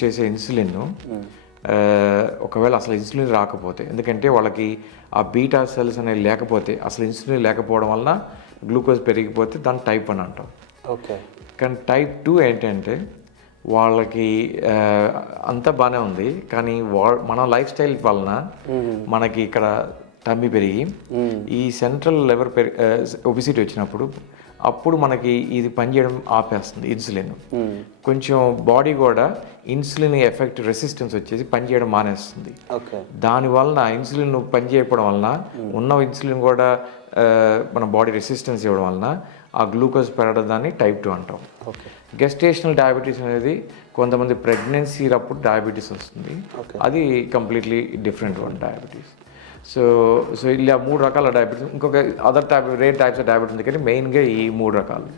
చేసే ఇన్సులిన్ ఒకవేళ అసలు ఇన్సులిన్ రాకపోతే, ఎందుకంటే వాళ్ళకి ఆ బీటా సెల్స్ అనేవి లేకపోతే, అసలు ఇన్సులిన్ లేకపోవడం వలన గ్లూకోజ్ పెరిగిపోతే దాన్ని టైప్ 1 అంటాం. ఓకే. కానీ టైప్ 2 ఏంటంటే వాళ్ళకి అంతా బాగానే ఉంది, కానీ మన లైఫ్ స్టైల్ వలన మనకి ఇక్కడ టమ్మి పెరిగి ఈ సెంట్రల్ లెవర్ ఒబిసిటీ వచ్చినప్పుడు అప్పుడు మనకి ఇది పనిచేయడం ఆపేస్తుంది ఇన్సులిన్. కొంచెం బాడీ కూడా ఇన్సులిన్ ఎఫెక్ట్ రెసిస్టెన్స్ వచ్చేసి పనిచేయడం మానేస్తుంది. దానివలన ఇన్సులిన్ పనిచేయకపోవడం వలన ఉన్న ఇన్సులిన్ కూడా మన బాడీ రెసిస్టెన్స్ ఇవ్వడం వలన ఆ గ్లూకోజ్ పెరగడాన్ని టైప్ 2 అంటాం. గెస్టేషనల్ డయాబెటీస్ అనేది కొంతమంది ప్రెగ్నెన్సీ అప్పుడు డయాబెటీస్ వస్తుంది, అది completely different one diabetes. So ఇలా 3 రకాల డయాబెటీస్, ఇంకొక other rare types of diabetes ఉంది, కానీ మెయిన్గా ఈ 3 రకాలు.